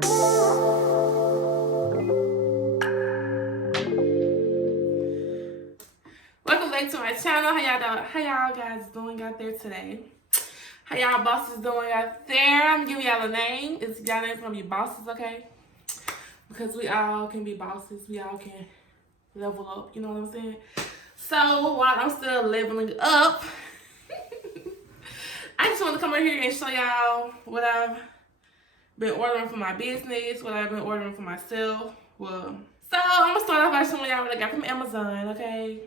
Welcome back to my channel. How y'all guys doing out there today? How y'all bosses doing out there? I'm giving y'all a name. Y'all name's gonna be bosses, okay? Because we all can be bosses. We all can level up. You know what I'm saying? So while I'm still leveling up, I just want to come over here and show y'all what I've been ordering for my business, what I've been ordering for myself. Well, so I'm gonna start off by showing y'all what I got from Amazon, okay?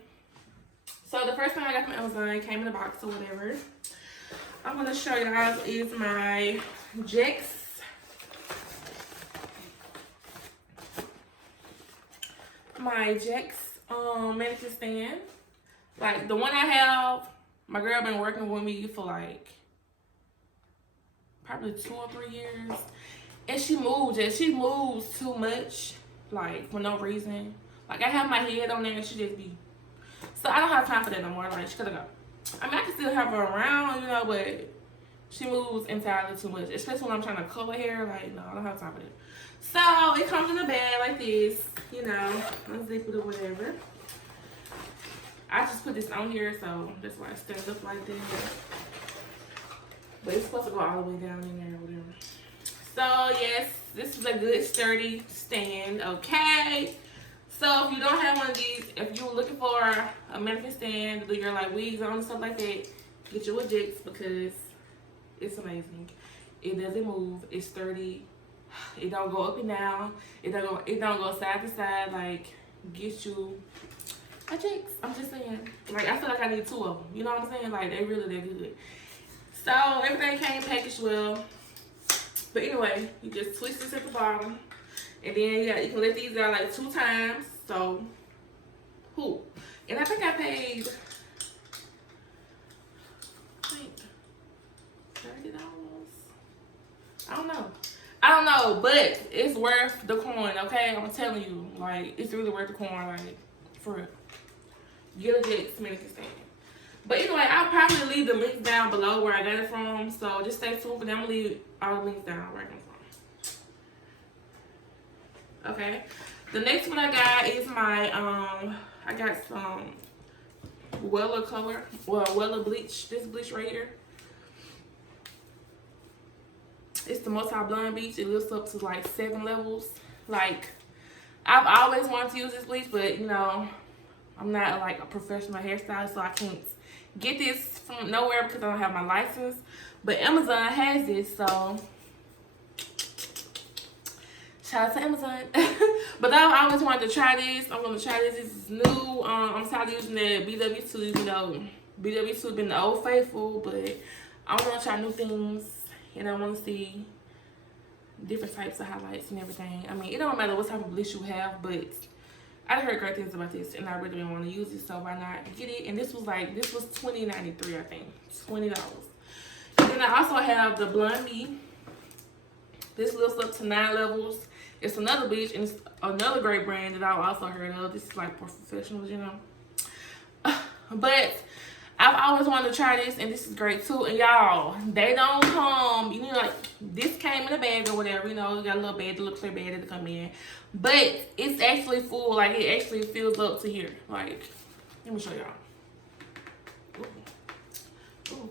So the first thing I got from Amazon came in a box or whatever. I'm gonna show you guys is my Jex. My Jex mannequin stand. Like the one I have, my girl been working with me for like probably 2 or 3 years. And she moves too much, like for no reason. Like I have my head on there and she just be. So I don't have time for that no more. Like she gotta go. I mean I can still have her around, you know, but she moves entirely too much. Especially when I'm trying to color hair. Like no, I don't have time for that. So it comes in a bag like this, you know, unzip it or whatever. I just put this on here, so that's why it stands up like that. But it's supposed to go all the way down in there or whatever. So yes, this is a good sturdy stand, okay? So if you don't have one of these, if you're looking for a mannequin stand to do your like wigs on and stuff like that, get you a Jex because it's amazing. It doesn't move, it's sturdy. It don't go up and down. It don't go side to side. Like, get you a Jex. I'm just saying. Like, I feel like I need 2 of them. You know what I'm saying? Like, they really that good. So everything came packaged well. But anyway, you just twist this at the bottom, and then you can let these out like 2 times. So, and I think I paid $30. I don't know, but it's worth the coin, okay? I'm telling you, like, it's really worth the coin, like, for real. Get a Jex mannequin stand. But anyway, I'll probably leave the links down below where I got it from, so just stay tuned for them. I'm gonna leave all the links down where I got it from. Okay. The next one I got is my, I got some Wella color, well, Wella Bleach, this bleach right here. It's the multi-blonde bleach. It lifts up to like 7 levels. Like, I've always wanted to use this bleach, but you know, I'm not like a professional hairstylist, so I can't get this from nowhere because I don't have my license. But Amazon has this, so shout out to Amazon. But I've always wanted to try this. I'm gonna try this. This is new. I'm tired of using the BW2. You know, BW2 has been the old faithful, but I want to try new things. And I want to see different types of highlights and everything. I mean, it don't matter what type of bleach you have, but I heard great things about this, and I really didn't want to use it, so why not get it? And this was $20.93, I think, $20. And then I also have the Blonde Me. This lifts up to 9 levels. It's another bleach, and it's another great brand that I've also heard of. This is like for professionals, you know. But I've always wanted to try this, and this is great too. And y'all, they don't come, you know, like this came in a bag or whatever, you know, you got a little bag, the little clear bag to come in. But it's actually full, like it actually fills up to here. Like, let me show y'all. Ooh.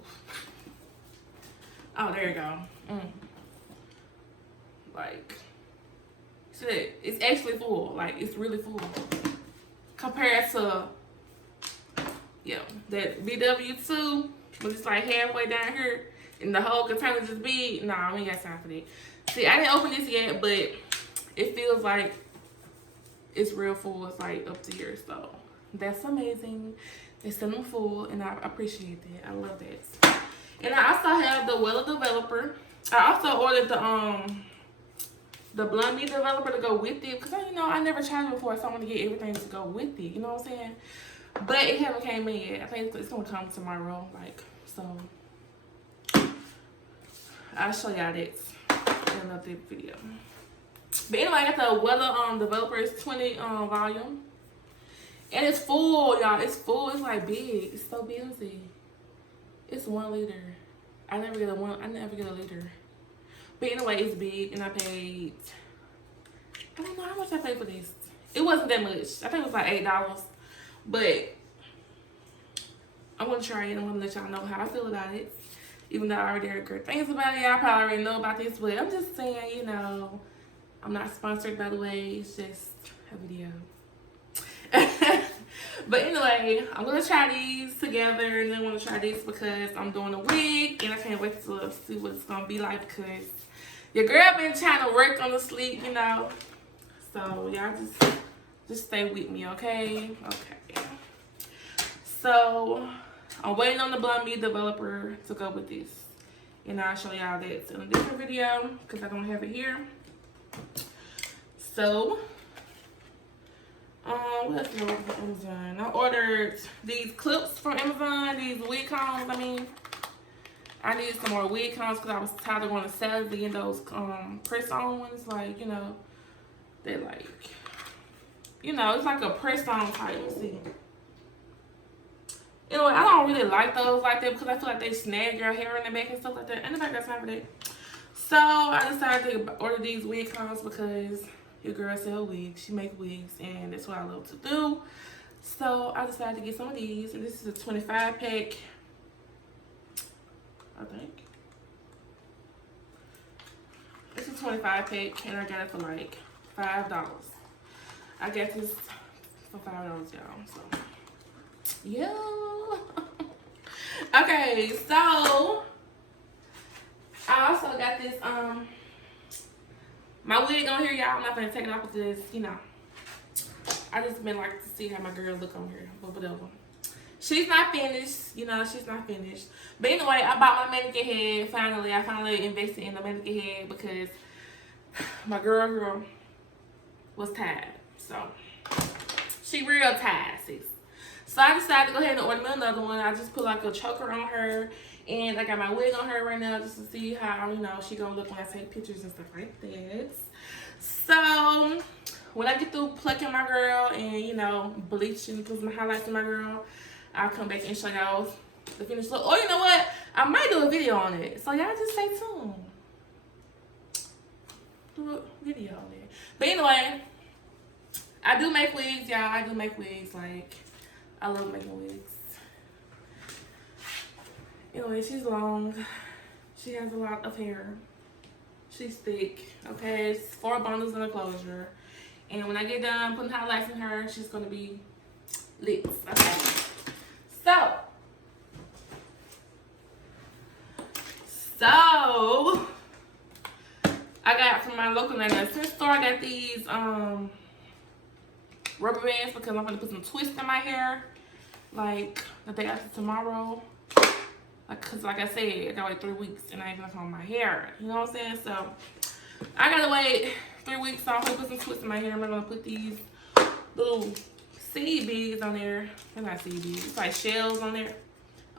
Oh, there you go. Like, see that? It's actually full. Like, it's really full. Compared to, yeah, that BW2, but it's like halfway down here, and the whole container just big. Nah, we ain't got time for that. See, I didn't open this yet, but it feels like it's real full. It's like up to here, so that's amazing. They send them full, and I appreciate that. I love that. And I also have the Wella Developer. I also ordered the Blonde Me Developer to go with it, because you know I never tried it before, so I want to get everything to go with it. You know what I'm saying? But it haven't came in yet. I think it's gonna come tomorrow. Like, so I'll show y'all that in another video. But anyway, I got the Wella Developer. It's 20 volume, and it's full, y'all. It's full. It's like big. It's so busy. It's 1 liter. I never get a liter. But anyway, it's big, and I paid, I don't know how much I paid for this. It wasn't that much. I think it was like $8. But I'm gonna try it. I'm gonna let y'all know how I feel about it. Even though I already heard great things about it, y'all probably already know about this. But I'm just saying, you know, I'm not sponsored, by the way. It's just a video. But anyway, I'm gonna try these together, and then I'm gonna try this because I'm doing a wig, and I can't wait to see what it's gonna be like because your girl been trying to work on the sleep, you know. So y'all just stay with me, okay? Okay. So I'm waiting on the Wella Developer to go with this, and I'll show y'all that in a different video because I don't have it here. So. What else did I order from Amazon? I ordered these clips from Amazon, these wig combs. I mean, I needed some more wig combs because I was tired of going to Castile and getting those press-on ones. Like, you know, they're like, you know, it's like a press-on type. Let's see. Anyway, I don't really like those like that because I feel like they snag your hair in the back and stuff like that. Anybody got time for that? So I decided to order these wig combs because your girl sell wigs. She make wigs, and that's what I love to do. So I decided to get some of these, and this is a 25 pack, I think. It's a 25 pack, and I got it for like $5. I got this for $5, y'all. So yeah. Okay, so I also got this my wig on here, y'all. I'm not gonna take it off because, you know, I just been like to see how my girl look on here, but whatever. She's not finished, you know, she's not finished. But anyway, I bought my mannequin head finally. I finally invested in the mannequin head because my girl was tired. So she real tired, sis. So I decided to go ahead and order me another one. I just put like a choker on her, and I got my wig on her right now just to see how, you know, she gonna look when I take pictures and stuff like that. So when I get through plucking my girl and, you know, bleaching, put some highlights in my girl, I'll come back and show y'all the finished look. Or you know what? I might do a video on it. So y'all just stay tuned. Do a video on it. But anyway, I do make wigs, y'all. I do make wigs. Like, I love making wigs. Anyway, she's long. She has a lot of hair. She's thick. Okay, it's 4 bundles in a closure. And when I get done putting highlights in her, she's gonna be lit. Okay. So I got from my local Mannequin store. I got these rubber bands because I'm gonna put some twists in my hair, like the day after tomorrow. Cause like I said, I got like 3 weeks and I ain't gonna comb my hair. You know what I'm saying? So I gotta wait 3 weeks. So I'm gonna put some twists in my hair. I'm gonna put these little seed beads on there. They're not seed beads. It's like shells on there,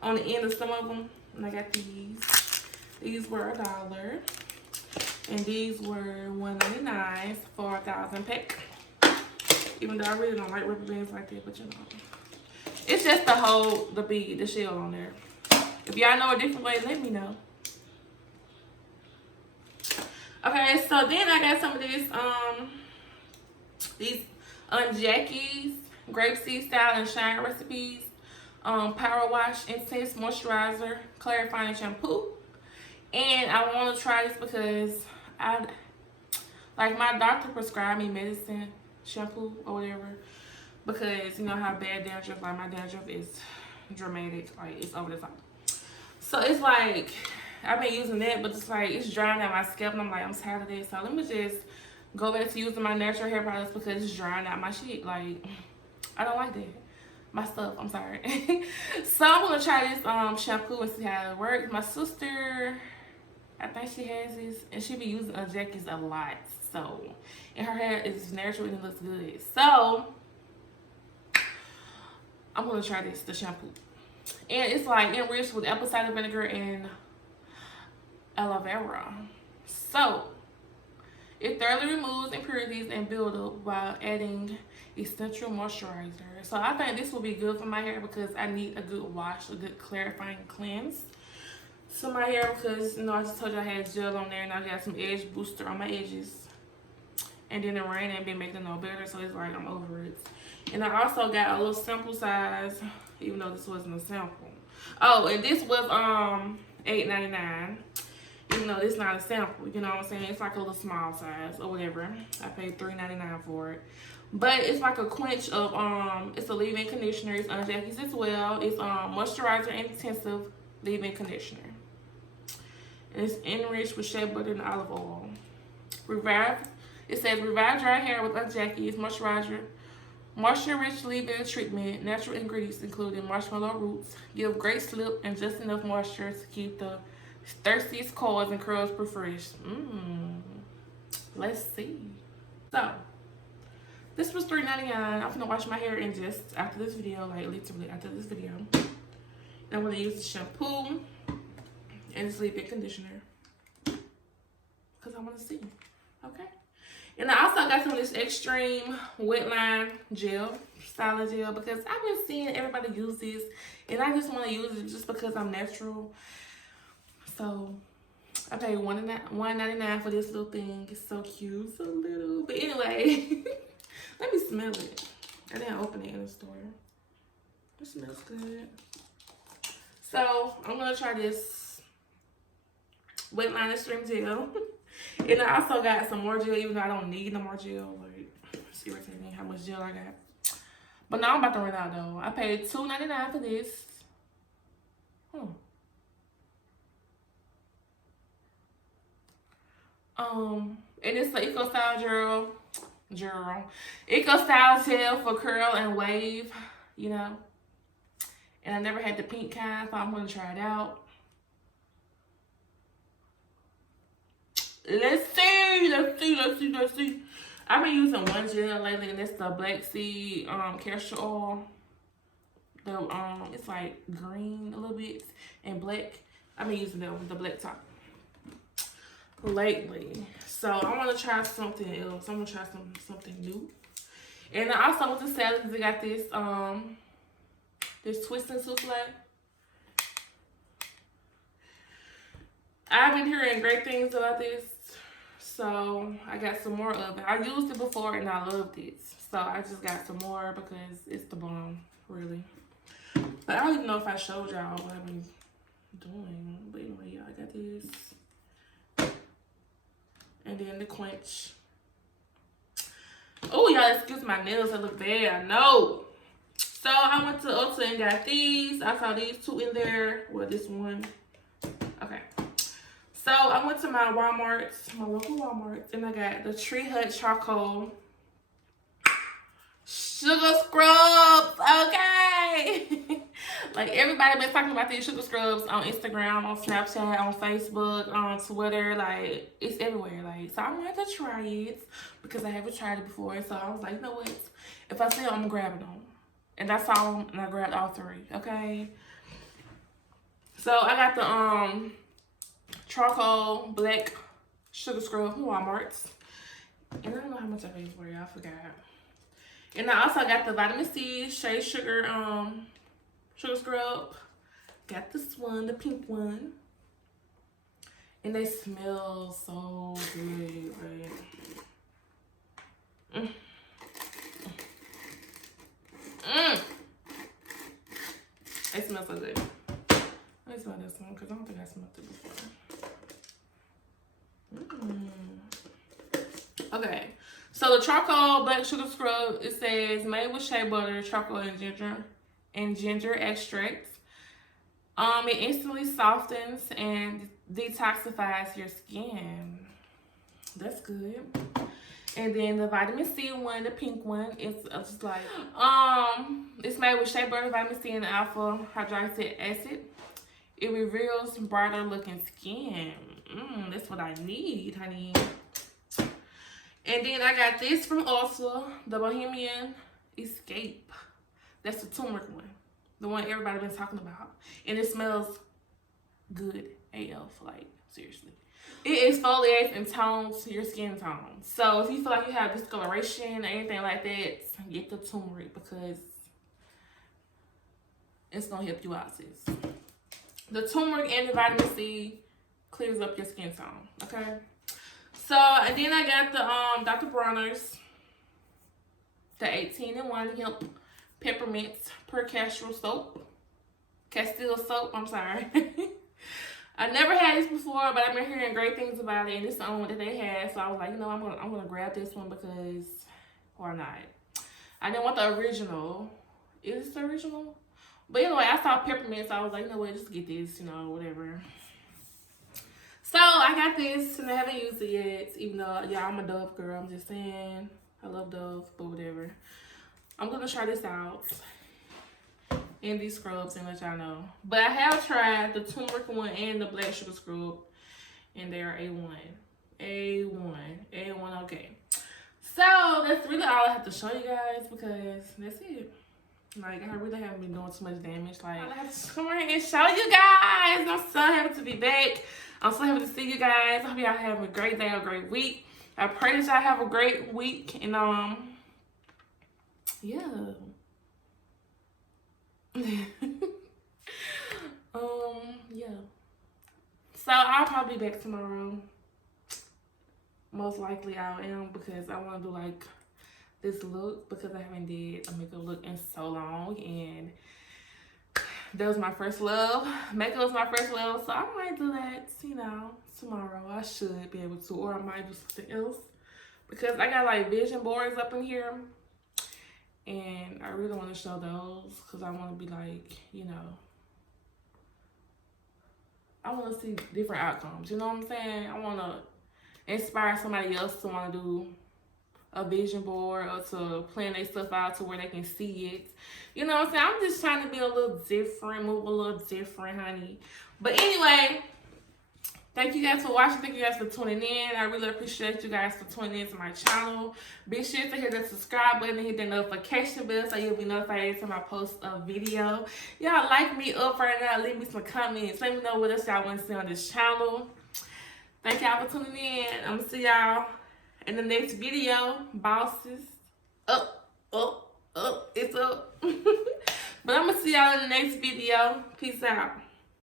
on the end of some of them. And I got these. These were $1, and these were $1.99 for 1,000 pack. Even though I really don't like rubber bands like that, but you know, it's just to hold the bead, the shell on there. If y'all know a different way, let me know. Okay, so then I got some of these Jackie's Grapeseed Style and Shine Recipes Power Wash Intense Moisturizer Clarifying Shampoo. And I want to try this because my doctor prescribed me medicine shampoo or whatever, because you know how bad dandruff, like my dandruff is dramatic, like it's over the top. So it's like I've been using that, but it's like it's drying out my scalp, and I'm like, I'm tired of this. So let me just go back to using my natural hair products because it's drying out my shit. Like, I don't like that. My stuff, I'm sorry. So I'm gonna try this shampoo and see how it works. My sister, I think she has this, and she be using Jackie's a lot. So, and her hair is natural and it looks good. So I'm gonna try this, the shampoo. And it's like enriched with apple cider vinegar and aloe vera. So it thoroughly removes impurities and buildup while adding essential moisturizer. So I think this will be good for my hair because I need a good wash, a good clarifying cleanse to my hair because, you know, I just told you I had gel on there and I got some edge booster on my edges. And then the rain ain't been making no better, so it's like I'm over it. And I also got a little sample size, even though this wasn't a sample. Oh, and this was $8.99. Even though it's not a sample, you know what I'm saying? It's like a little small size or whatever. I paid $3.99 for it. But it's like a quench of it's a leave-in conditioner. It's Jackies as well. It's moisturizer and intensive leave-in conditioner. And it's enriched with shea butter and olive oil. It says revive dry hair with Jackies moisture-rich leave-in treatment. Natural ingredients including marshmallow roots. Give great slip and just enough moisture to keep the thirstiest coils and curls refreshed. Let's see. So this was $3.99. I'm gonna wash my hair in just after this video, like literally after this video. And I'm gonna use the shampoo and this leave-in conditioner because I want to see. Okay. And I also got some of this Extreme Wetline Gel, styling gel, because I've been seeing everybody use this, and I just want to use it just because I'm natural. So I paid $1.99 for this little thing. It's so cute, so little. But anyway, let me smell it. I didn't open it in the store. It smells good. So I'm gonna try this Wetline Extreme Gel. And I also got some more gel, even though I don't need no more gel. Like, it's irritating how much gel I got. But now I'm about to run out though. I paid $2.99 for this. And it's the Eco Style Eco Style Gel for curl and wave, you know. And I never had the pink kind, so I'm gonna try it out. Let's see. I've been using one gel lately, and it's the Black Seed castor oil. It's like green a little bit and black. I've been using that with the black top lately. So I want to try something else. I'm gonna try something new. And I also with the salads, I got this twist and souffle. I've been hearing great things about this, so I got some more of it. I used it before and I loved it, so I just got some more because it's the bomb, really. But I don't even know if I showed y'all what I've been doing. But anyway, y'all, I got this. And then the quench. Oh, y'all, excuse my nails, they look bad, I know. So I went to Ulta and got these. I saw these two in there. Well, this one. Okay. So I went to my local Walmarts, and I got the Tree Hut Charcoal Sugar Scrubs, okay? Like, everybody been talking about these sugar scrubs on Instagram, on Snapchat, on Facebook, on Twitter, like, it's everywhere. Like, so I wanted to try it because I haven't tried it before. So I was like, you know what? If I see them, I'm grabbing them. And I saw them, and I grabbed all three, okay? So I got the charcoal black sugar scrub from Walmart's, and I don't know how much I paid for it, I forgot. And I also got the vitamin C shea sugar sugar scrub. Got this one, the pink one, and they smell so good, right? They smell so good. Let me smell this one because I don't think I smelled it before. Okay, so the charcoal black sugar scrub, it says made with shea butter, charcoal, and ginger extracts. It instantly softens and detoxifies your skin. That's good. And then the vitamin C one, the pink one, it's just like it's made with shea butter, vitamin C, and alpha hydroxy acid. It reveals brighter looking skin. That's what I need, honey. And then I got this from Ulta, the Bohemian Escape. That's the turmeric one. The one everybody been talking about. And it smells good AF, like, seriously. It exfoliates and tones your skin tone. So if you feel like you have discoloration or anything like that, get the turmeric because it's gonna help you out, sis. The turmeric and the vitamin C clears up your skin tone, okay? So, and then I got the Dr. Bronner's, the 18-in-1 hemp peppermint per Castile soap. Castile soap, I'm sorry. I never had this before, but I've been hearing great things about it, and this is the only one that they had. So I was like, you know, I'm gonna grab this one because why not? I didn't want the original. Is this the original? But anyway, I saw peppermint, so I was like, you know what, just get this, you know, whatever. So I got this, and I haven't used it yet, even though, yeah, I'm a Dove girl. I'm just saying, I love Dove, but whatever. I'm gonna try this out in these scrubs and let y'all know. But I have tried the turmeric one and the black sugar scrub, and they are A1. A1, okay. So that's really all I have to show you guys because that's it. Like, I really haven't been doing too much damage. Like, I have to come around and show you guys. I'm so happy to be back. I'm so happy to see you guys. I hope y'all have a great day, a great week. I pray that y'all have a great week. And, yeah. Yeah. So, I'll probably be back tomorrow. Most likely I am because I want to do, like, this look because I haven't did a makeup look in so long, and that was my first love. Makeup was my first love, so I might do that, you know, tomorrow. I should be able to, or I might do something else because I got like vision boards up in here, and I really want to show those because I want to be like, you know, I want to see different outcomes. You know what I'm saying? I want to inspire somebody else to want to do a vision board or to plan their stuff out to where they can see it. You know what I'm saying? I'm just trying to be a little different, move a little different, honey. But anyway, thank you guys for watching. Thank you guys for tuning in. I really appreciate you guys for tuning in to my channel. Be sure to hit the subscribe button and hit the notification bell so you'll be notified every time I post a video. Y'all like me up right now. Leave me some comments. Let me know what else y'all want to see on this channel. Thank y'all for tuning in. I'm going to see y'all in the next video. Bosses. Up, up, up. It's up. But I'm going to see y'all in the next video. Peace out.